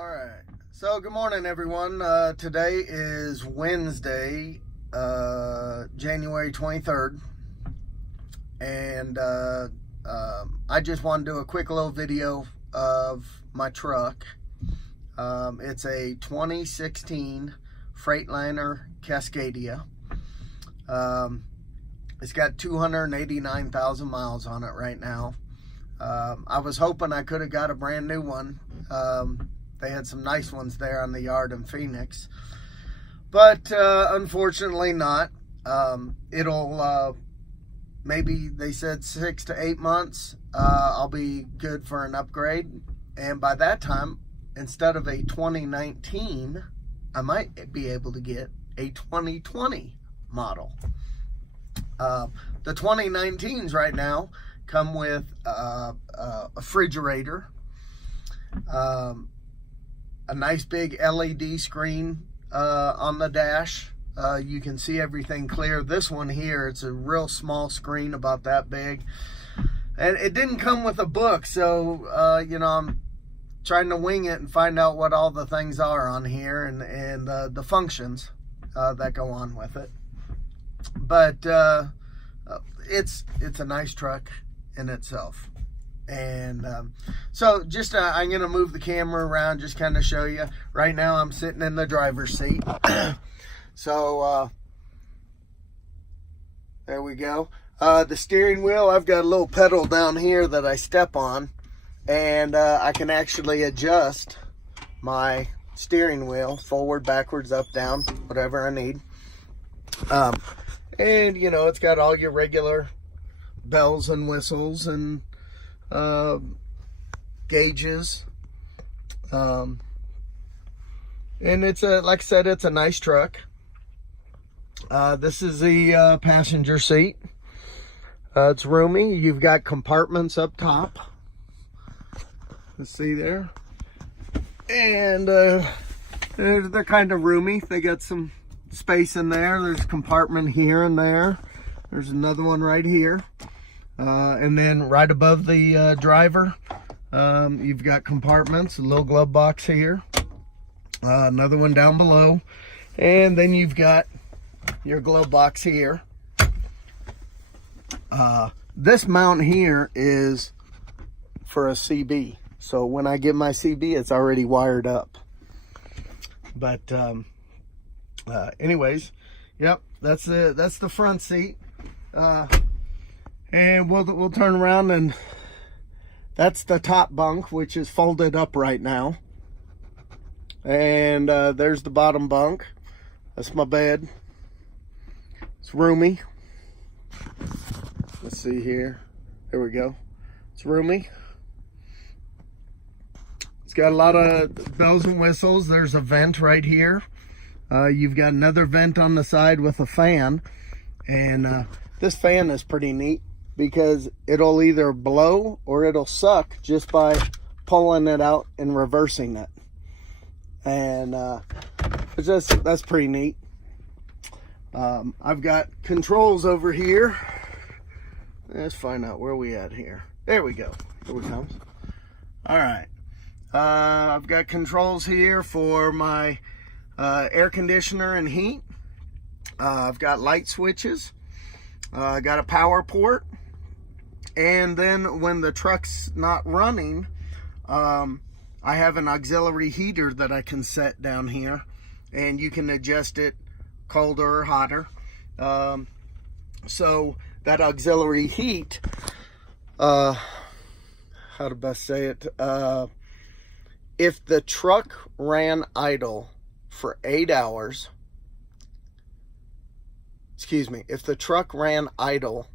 All right. So good morning, everyone. Today is Wednesday, January 23rd. And I just want to do a quick little video of my truck. It's a 2016 freightliner Cascadia. It's got 289,000 miles on it right now. I was hoping I could have got a brand new one. They had some nice ones there on the yard in Phoenix, but unfortunately not. It'll maybe, they said 6 to 8 months, I'll be good for an upgrade, and by that time, instead of a 2019, I might be able to get a 2020 model. The 2019s right now come with a refrigerator, a nice big LED screen on the dash. You can see everything clear. This one here, it's a real small screen, about that big. And it didn't come with a book, so you know, I'm trying to wing it and find out what all the things are on here and the functions that go on with it. But it's a nice truck in itself. And so just I'm gonna move the camera around, just kind of show you. Right now I'm sitting in the driver's seat. So there we go. The steering wheel, I've got a little pedal down here that I step on, and I can actually adjust my steering wheel forward, backwards, up, down, whatever I need. And you know, it's got all your regular bells and whistles and gauges, and it's like I said, it's a nice truck. This is the passenger seat. It's roomy. You've got compartments up top, let's see there, and they're kind of roomy. They got some space in there. There's a compartment here and there. There's another one right here. And then right above the driver, you've got compartments, a little glove box here, another one down below, and then you've got your glove box here. This mount here is for a CB, so when I get my CB, it's already wired up. But anyways, yep, that's the front seat. And we'll turn around, and that's the top bunk, which is folded up right now. And there's the bottom bunk. That's my bed. It's roomy. Let's see here. There we go. It's roomy. It's got a lot of bells and whistles. There's a vent right here. You've got another vent on the side with a fan. And this fan is pretty neat, because it'll either blow or it'll suck just by pulling it out and reversing it. And that's pretty neat. I've got controls over here. Let's find out where we at here. There we go. Here we comes. All right. I've got controls here for my air conditioner and heat. I've got light switches. I got a power port. And then when the truck's not running, I have an auxiliary heater that I can set down here, and you can adjust it colder or hotter. So that auxiliary heat, how to best say it, if the truck ran idle for 8 hours, if the truck ran idle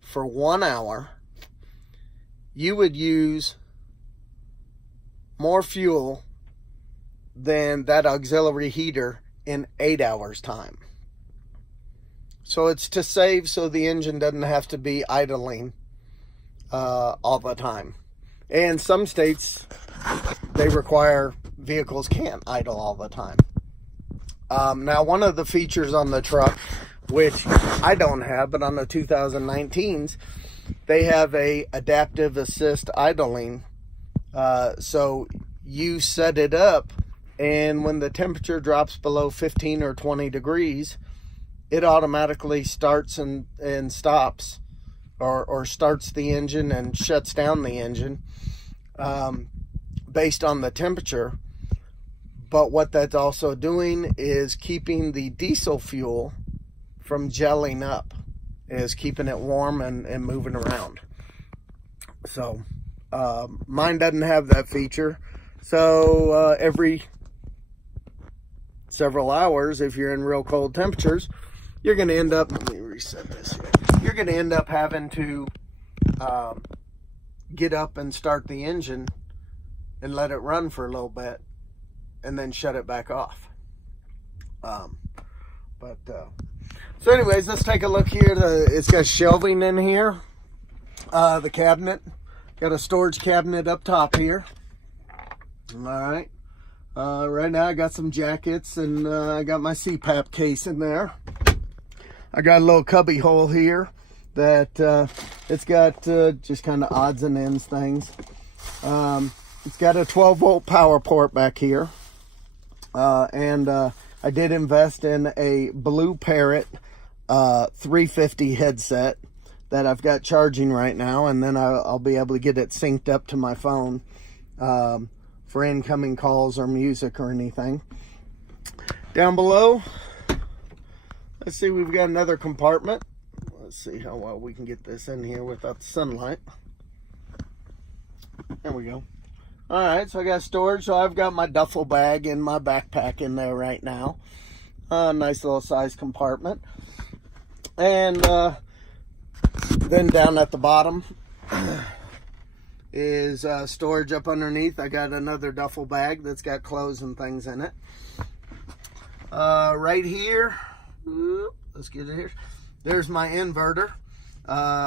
for 1 hour, you would use more fuel than that auxiliary heater in 8 hours time. So it's to save, so the engine doesn't have to be idling all the time. And some states, they require vehicles can't idle all the time. Now, one of the features on the truck, which I don't have, but on the 2019s, they have a adaptive assist idling. So you set it up, and when the temperature drops below 15 or 20 degrees, it automatically starts and stops, or starts the engine and shuts down the engine based on the temperature. But what that's also doing is keeping the diesel fuel from gelling up, is keeping it warm and moving around. So mine doesn't have that feature. So every several hours, if you're in real cold temperatures, you're going to end up, let me reset this here. You're going to end up having to get up and start the engine and let it run for a little bit and then shut it back off. So anyways, let's take a look here. It's got shelving in here. The cabinet, got a storage cabinet up top here. All right. Right now I got some jackets, and I got my CPAP case in there. I got a little cubby hole here that it's got just kind of odds and ends things. It's got a 12-volt power port back here. And I did invest in a Blue Parrot 350 headset that I've got charging right now, and then I'll be able to get it synced up to my phone for incoming calls or music or anything. Down below, let's see, we've got another compartment. Let's see how well we can get this in here without the sunlight. There we go. All right, so I got storage. So I've got my duffel bag and my backpack in there right now. Nice little size compartment. And then down at the bottom is storage up underneath. I got another duffel bag that's got clothes and things in it. Right here, let's get it here. There's my inverter,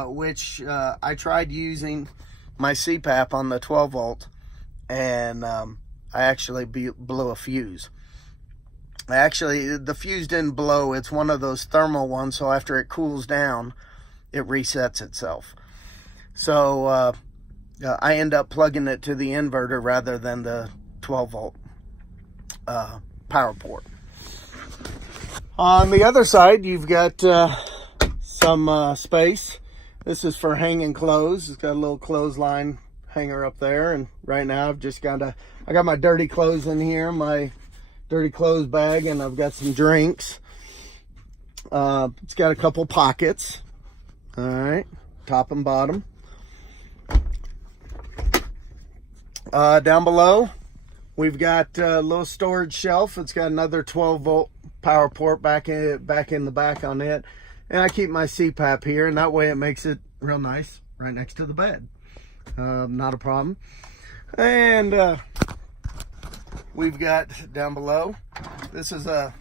which I tried using my CPAP on the 12 volt, and I actually blew a fuse. Actually, the fuse didn't blow. It's one of those thermal ones, so after it cools down, it resets itself. So I end up plugging it to the inverter rather than the 12 volt power port. On the other side, you've got some space. This is for hanging clothes. It's got a little clothesline hanger up there, and right now I've just got I got my dirty clothes in here, my dirty clothes bag, and I've got some drinks. It's got a couple pockets. All right, top and bottom. Down below, we've got a little storage shelf. It's got another 12 volt power port back in the back on it, and I keep my CPAP here, and that way it makes it real nice right next to the bed. Not a problem. And we've got down below, this is a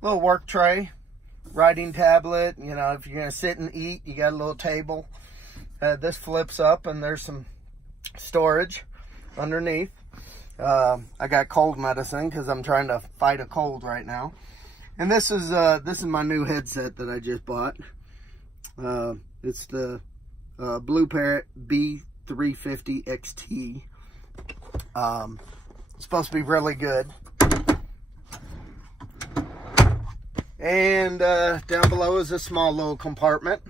little work tray, writing tablet. You know, if you're gonna sit and eat, you got a little table. This flips up, and there's some storage underneath. I got cold medicine because I'm trying to fight a cold right now. And this is my new headset that I just bought. It's the Blue Parrot B350 XT. It's supposed to be really good. And down below is a small little compartment.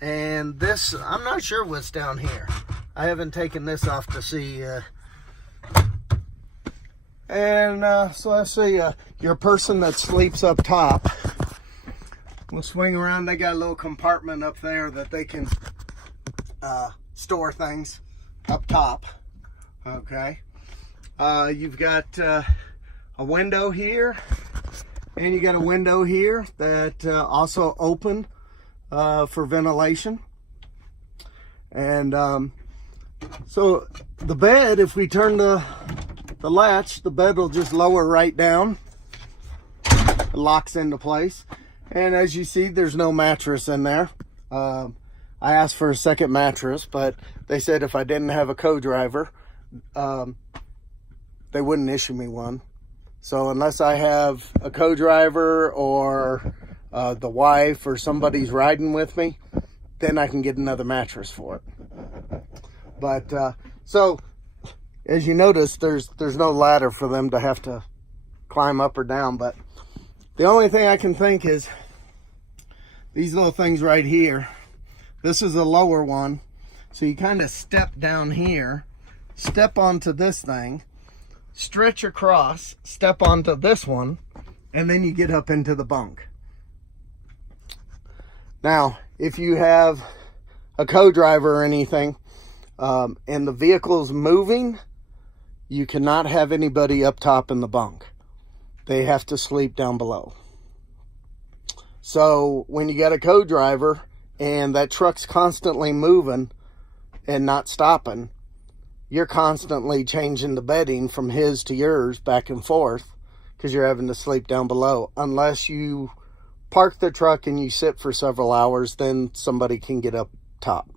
And this, I'm not sure what's down here. I haven't taken this off to see. So let's see, your person that sleeps up top will swing around. They got a little compartment up there that they can store things up top. Okay. You've got a window here, and you got a window here that also open for ventilation. And so the bed, if we turn the latch, the bed will just lower right down. It locks into place. And as you see, there's no mattress in there. I asked for a second mattress, but they said if I didn't have a co-driver, they wouldn't issue me one. So unless I have a co-driver or the wife or somebody's riding with me, then I can get another mattress for it. But so as you notice, there's no ladder for them to have to climb up or down. But the only thing I can think is these little things right here. This is a lower one. So you kind of step down here, step onto this thing, stretch across, step onto this one, and then you get up into the bunk. Now, if you have a co-driver or anything, and the vehicle's moving, you cannot have anybody up top in the bunk. They have to sleep down below. So when you got a co-driver and that truck's constantly moving and not stopping, you're constantly changing the bedding from his to yours back and forth because you're having to sleep down below. Unless you park the truck and you sit for several hours, then somebody can get up top.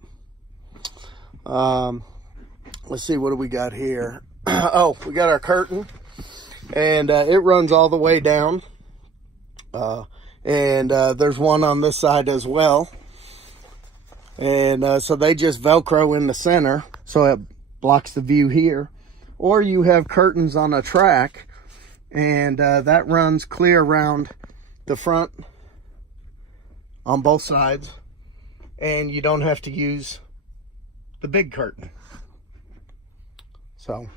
Let's see, what do we got here? Oh, we got our curtain, and it runs all the way down, and there's one on this side as well, and so they just Velcro in the center so it blocks the view here. Or you have curtains on a track, and that runs clear around the front on both sides, and you don't have to use the big curtain. So,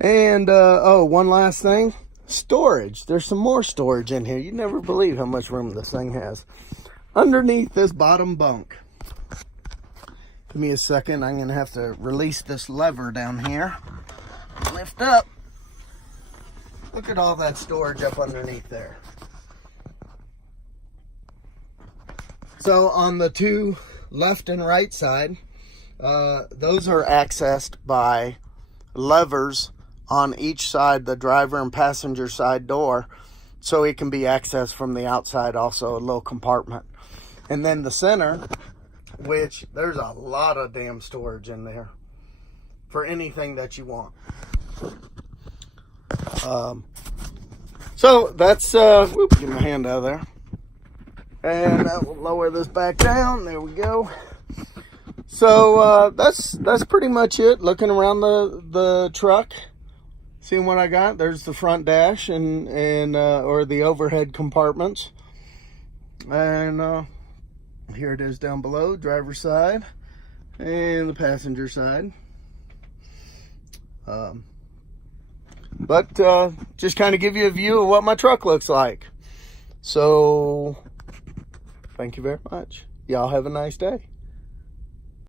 and oh, one last thing, storage. There's some more storage in here. You'd never believe how much room this thing has underneath this bottom bunk. Give me a second. I'm gonna have to release this lever down here. Lift up. Look at all that storage up underneath there. So on the two left and right side, those are accessed by levers on each side, the driver and passenger side door, so it can be accessed from the outside, also a little compartment. And then the center, which there's a lot of damn storage in there for anything that you want. So that's whoop, get my hand out of there, and we'll lower this back down. There we go. So that's pretty much it. Looking around the truck, seeing what I got. There's the front dash and or the overhead compartments, and here it is down below, driver's side and the passenger side. But just kind of give you a view of what my truck looks like. So thank you very much. Y'all have a nice day.